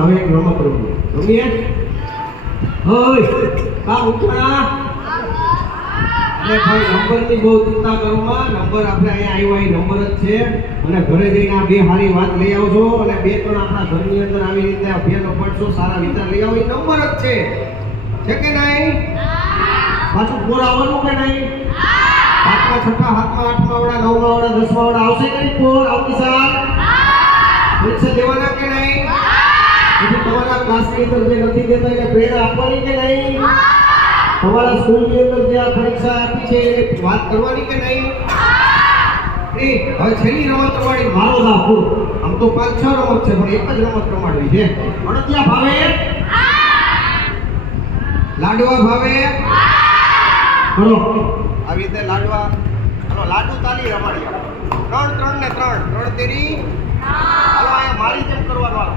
હવે એક રમત રમીએ. રમીએ? ઓય કા ઉઠાણા. અને ભાઈ નંબરની બહુ ચિંતા કરોમાં. નંબર આપણે અહીંયા આવ્યો એ નંબર જ છે. અને ઘરે જઈને આ બે સારી વાત લઈ આવજો અને બે ત્રણ આપણા ઘરની અંદર આવી રીતે અભિયાનો પડશો, સારા વિચાર લઈ આવો. એ નંબર જ છે કે નહીં? પાછું પોર આવવાનું કે નહીં? પાંચમા છઠ્ઠા સાતમા આઠમા વાળા નવમા વાળા દસમા વાળા આવશે કે નહીં પોર આવતી સાલ? પરીક્ષા દેવાના કે નહીં? પછી તમારા ક્લાસની અંદર જે નથી દેતા એને પ્રેરણા આપવાની કે નહીં? તમારા સ્કૂલની અંદર જે આ પરીક્ષા આપી છે એને વાત કરવાની કે નહીં? હવે છેલ્લી રમત રમાડી મારો દા પૂરો. આમ તો 5-6 રમત છે પણ એક જ રમત રમાડવી છે. અડતિયા ભાવે? લાડવા ભાવે? કરો આવી રીતે લાડવા. હાલો લાડુ તાલી રમાડી આવો. 3 3 ને 3 3 તેરી. હાલો અહીંયા મારી જેમ કરવાનો. હાલો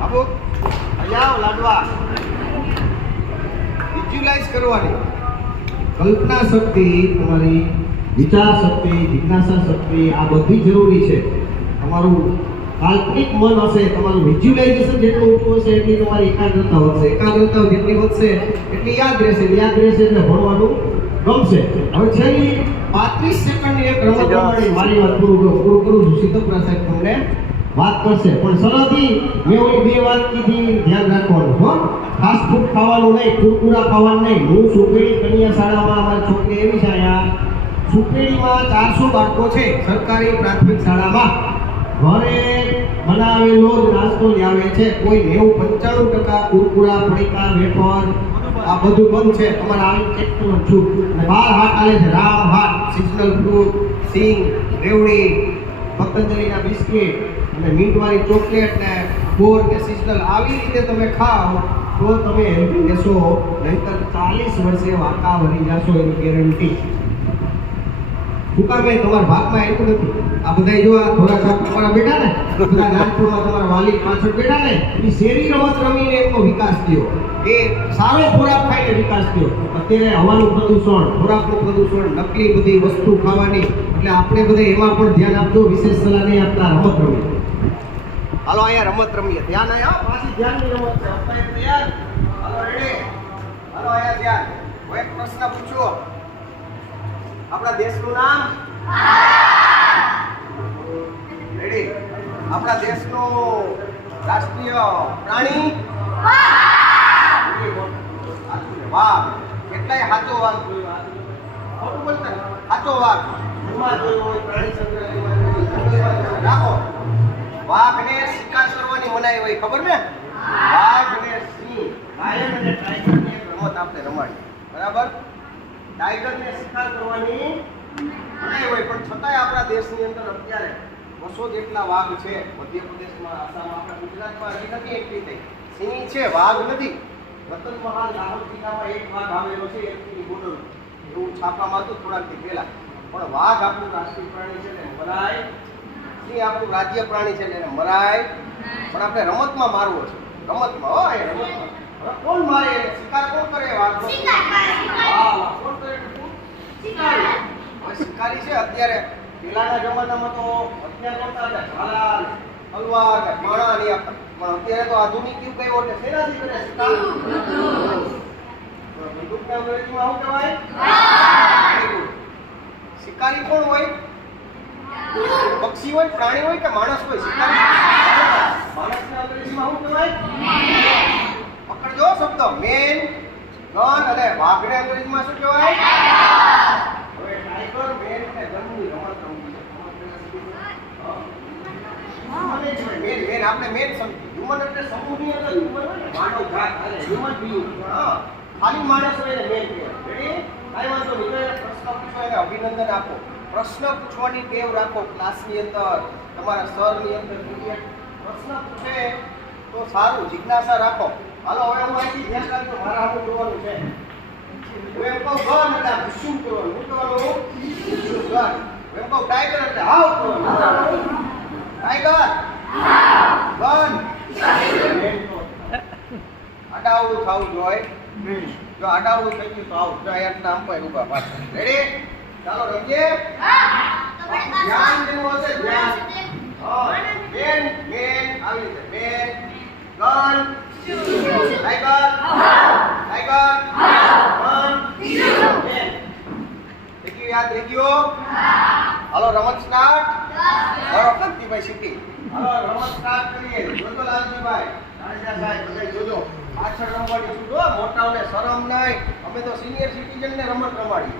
બાબુ અહીંયા લાડવા વિઝ્યુલાઇઝ કરવાની. કલ્પના શક્તિ તમારી, વિચાર શક્તિ, જિજ્ઞાસા શક્તિ આ બધી જરૂરી છે. તમારું કાલ્પનિક મન હશે, તમારું વિઝ્યુલાઇઝેશન જેટલું ઊંચું હશે એટલી તમારી એકાગ્રતા વધશે. એકાગ્રતા જેટલી વધશે એટલી યાદ રહેશે એટલે ભણવાનું ગમશે. હવે છેલ્લી 35 સેકન્ડની એક રમત રમાડી મારી વાત પૂરું કરું છું. સીતપરા સાહેબ તમને વાત કરશે પણ સરળથી મેં ઓલી બે વાત કીધી ધ્યાન રાખવાનું. હો ફાસ્ટ ફૂડ ખાવાનું નહીં, કુરકુરા ખાવાનું નહીં. હું સુપેડી કન્યા શાળામાં અમારી છોકરી એવી છે અહીંયા સુપેડીમાં 400 બાળકો છે સરકારી પ્રાથમિક શાળામાં. ઘરે બનાવેલો જ નાસ્તો લાવે છે. કોઈ 90-95% કુરકુરા, પડીકા, વેફર આ બધું બંધ છે. તમારે આવી કેટલું છું અને 12 હાટ આલે છે. રામ હાટ, સિઝનલ ફ્રૂટ, સિંગ, રેવડી, પતંજલિના બિસ્કિટ અને મીઠવાળી ચોકલેટ ને બોર ને સિઝનલ આવી રીતે તમે ખાઓ તો તમે હેલ્ધી રહેશો. નહીંતર 40 વર્ષે વાંકા વળી જશો એની ગેરંટી. હુકામે તમારા ભાગમાં એટલું નથી. આ બધા જો આ થોડા સાહેબ તમારા બેઠા ને બધા નાનપણમાં તમારા વાલી પાછળ બેઠા ને એ શેરી રમત રમીને એમનો વિકાસ થયો. એ સારો ખોરાક ખાઈને વિકાસ થયો. અત્યારે હવાનું પ્રદૂષણ, ખોરાકનું પ્રદૂષણ, નકલી બધી વસ્તુ ખાવાની એટલે આપણે બધા એમાં પણ ધ્યાન આપજો. વિશેષ સલાહ નહીં આપતા, રમત રમીએ. હાલો અહીંયા રમત રમીએ. ધ્યાન અહીંયા પાછી ધ્યાનની રમત છે. અત્યારે તૈયાર? હાલો રેડી? હાલો અહીંયા ધ્યાન. હું એક પ્રશ્ન પૂછું. આપણા દેશનું નામ? રેડી? આપણા દેશનું રાષ્ટ્રીય પ્રાણી? વાઘ. કેટલાય સાચો વાઘ જોયો? ખોટું બોલતા ને? સાચો વાઘ એમાં જોયો હોય પ્રાણી સંગ્રહાલયમાં રાખો. વાઘને શિકાર કરવાની મનાઈ હોય ખબર ને? વાઘને સિંહ, લાયન અને ટાઈગરની એક રમત આપણે રમાડી. બરાબર? ટાઈગરને શિકાર કરવાની મનાઈ હોય પણ છતાંય આપણા દેશની અંદર અત્યારે 200 જેટલા વાઘ છે. મધ્યપ્રદેશમાં, આસામમાં, આપણા ગુજરાતમાં હજી નથી એકઠી થઈ. સિંહ છે, વાઘ નથી. વતન મહાલ દાહોદ જિલ્લામાં એક વાઘ આવેલો છે. એકની બોર્ડર એવું છાપામાં હતું થોડાક દી પહેલા. પણ વાઘ આપણું રાષ્ટ્રીય પ્રાણી છે ને મરાય. સિંહ આપણું રાજ્ય પ્રાણી છે એને મરાય. પણ આપણે રમતમાં મારવો છે. રમતમાં હોય રમતમાં. હવે કોણ મારે? શિકાર કોણ કરે? વાઘ. કોણ કરે? શિકારી. હવે શિકારી છે અત્યારે. પહેલાના જમાનામાં તો અત્યારે કરતા હતા ઝાલા, તલવાર ને પાણા ને આપતા. પણ અત્યારે તો આધુનિક યુગ કયો એટલે શેનાથી કરે શિકાર? બંદૂકના અંગ્રેજીમાં શું કહેવાય? શિકારી કોણ હોય? પક્ષી હોય, પ્રાણી હોય કે માણસ હોય? શિકારી માણસના અંગ્રેજીમાં શું કહેવાય? પકડજો શબ્દ. મેન, ગન અને વાઘને અંગ્રેજીમાં શું કહેવાય? હવે ટાઈગર, મેન અને ગનની રમત રમવી છે. મેન આપણે મેન સમજી. હ્યુમન એટલે સમૂહની અંદર હ્યુમન હોય ને, માનવ જાત અને હ્યુમન બીઈંગ. ખાલી માણસ હોય ને મેન કહેવાય. રેડી? કાંઈ વાંધો નહીં. પ્રશ્ન પૂછો એને અભિનંદન આપો. પ્રશ્ન પૂછવાની ટેવ રાખો. ક્લાસની અંદર, તમારા સરની અંદર પ્રશ્ન પૂછે તો સારું. જિજ્ઞાસા રાખો. હાલો હવે હું અહીંથી ધ્યાન રાખજો. મારા આવું જોવાનું છે. હું એમ કહું ગન એટલે શું કરવાનું? શું કરવાનું? ગન. એમ કહું ટાઈગર એટલે હાવ કરવાનું. Tiger, gun. આડાવડું થવું જોઈએ. જો આડાવડું થઈ ગયું તો આવું. જો અહીંયા નામ પર ઉભા પાછળ. રેડી? ચાલો રમીએ. ધ્યાન દેવું હશે, ધ્યાન. હા, મેન આવી રીતે man gun tiger gun man. દેખ્યું યાદ રહી ગયું? હાલો રમત સ્ટાર્ટ. ચાલો કાંતિભાઈ સિટી. હાલો રમત સ્ટાર્ટ કરીએ. જોજો લાલજીભાઈ, જાડેજા સાહેબ બધા જોજો. પાછળ રમવાની છૂટો, મોટાઓને શરમ નહીં. અમે તો સિનિયર સિટીઝન ને રમત રમાડીએ.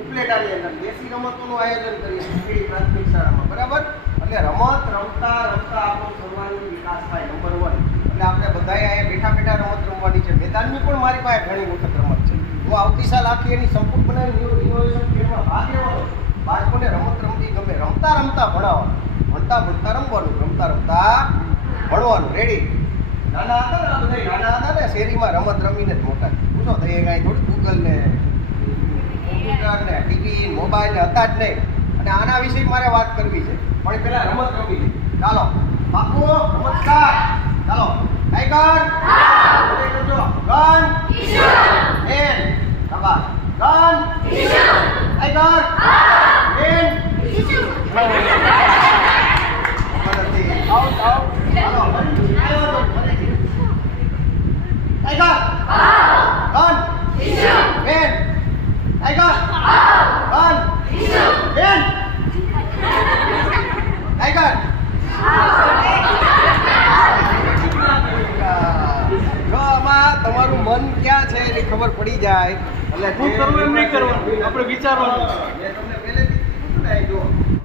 ઉપલેટાની અંદર દેશી રમતોનું આયોજન કરીએ સિટી પ્રાથમિક શાળામાં, બરાબર? એટલે રમત રમતા રમતા આપણો સર્વાંગીણ વિકાસ થાય. નંબર 1 એટલે આપણે બધાએ અહીંયા બેઠા રમત રમવાની છે. મેદાનની પણ મારી પાસે ઘણી વખત રમત છે. હું આવતી સાલ આખી એની સંપૂર્ણ બનાવી ઇનોવેશન ફેરમાં ભાગ લેવાનો. બાળકોને રમત રમતી ગમે, રમતા રમતા ભણાવવાનું, ભણતા ભણતા રમવાનું, રમતા રમતા ભણવાનું. રેડી? નાના હતા ને, આ બધા નાના હતા ને, શેરીમાં રમત રમીને જ મોટા. પૂછો તો એ કાંઈ થોડું ગૂગલ ને કોમ્પ્યુટર ને ટીવી મોબાઈલ ને હતા જ નહીં. અને આના વિશે મારે વાત કરવી છે, પણ પેલા રમત રમી લે. ચાલો પાકું રમત સ્ટાર્ટ. ચાલો ટાઈગર કરજો, ગન મેન શાબાશ, gun tiger man out out. ચાલો tiger gun man tiger gun man tiger. જો આમાં તમારું મન ક્યાં છે એની ખબર પડી જાય. એટલે શું કરવું એમ નહીં કરવાનું, આપણે વિચારવાનું. મેં તમને પહેલેથી કીધું ને, જો